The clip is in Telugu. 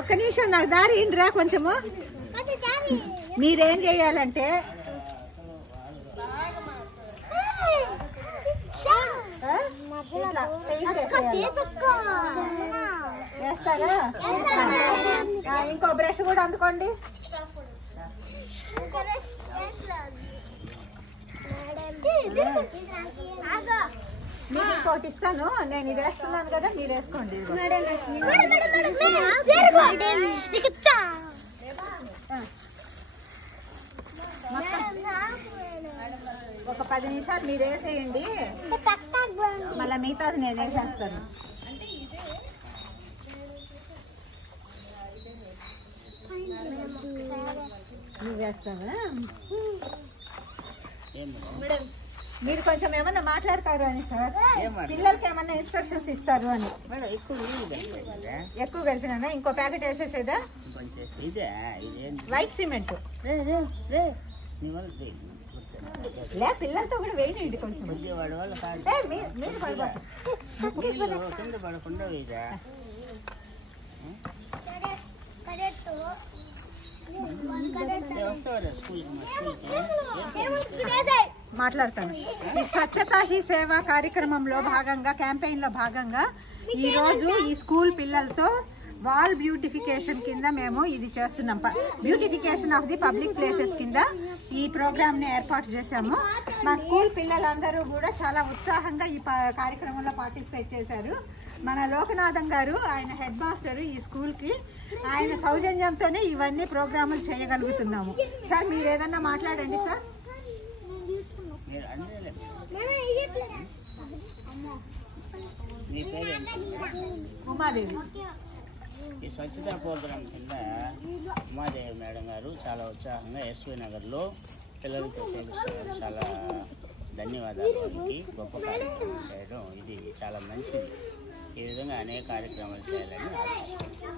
ఒక్క నిమిషం నాకు దారి ఇండ్రా కొంచెము. మీరేం చేయాలంటే వేస్తారా? ఇంకో బ్రష్ కూడా అందుకోండి. మీకు ఇంకోటి ఇస్తాను, నేను ఇది వేస్తున్నాను కదా, మీరు వేసుకోండి. ఒక 10 నిమిషాలు మీరు వేసేయండి, మళ్ళీ మిగతాది నేను వేసేస్తాను. నువ్వు వేస్తావా? మీరు కొంచెం ఏమన్నా మాట్లాడతారు అని సార్, పిల్లలకి ఏమన్నా ఇన్స్ట్రక్షన్స్ ఇస్తారు అని. ఎక్కువ కలిపినా ఇంకో ప్యాకెట్ వేసేసేదా? వైట్ సిమెంట్ లే, పిల్లలతో కూడా వేయండి కొంచెం. మాట్లాడతాను. ఈ స్వచ్ఛతా హీ సేవా కార్యక్రమంలో భాగంగా, క్యాంపెయిన్ లో భాగంగా ఈ రోజు ఈ స్కూల్ పిల్లలతో వాల్ బ్యూటిఫికేషన్ కింద మేము ఇది చేస్తున్నాం. Beautification of the public places కింద ఈ ప్రోగ్రామ్ ని ఏర్పాటు చేశాము. మా స్కూల్ పిల్లలందరూ కూడా చాలా ఉత్సాహంగా ఈ కార్యక్రమంలో పార్టిసిపేట్ చేశారు. మన లోకనాథం గారు, ఆయన హెడ్ మాస్టర్ ఈ స్కూల్ కి, ఆయన సౌజన్యంతోనే ఇవన్నీ ప్రోగ్రాములు చేయగలుగుతున్నాము. సార్ మీరు ఏదన్నా మాట్లాడండి సార్. ఉమాదేవి. ఈ స్వచ్ఛతా ప్రోగ్రాం కింద ఉమాదేవి మేడం గారు చాలా ఉత్సాహంగా ఎస్వి నగర్లో పిల్లలతో చేస్తున్నారు. చాలా ధన్యవాదాలు. వారికి గొప్ప కార్యక్రమం చేయడం ఇది చాలా మంచిది. ఈ విధంగా అనేక కార్యక్రమాలు చేయాలని ఆలోచిస్తున్నాను.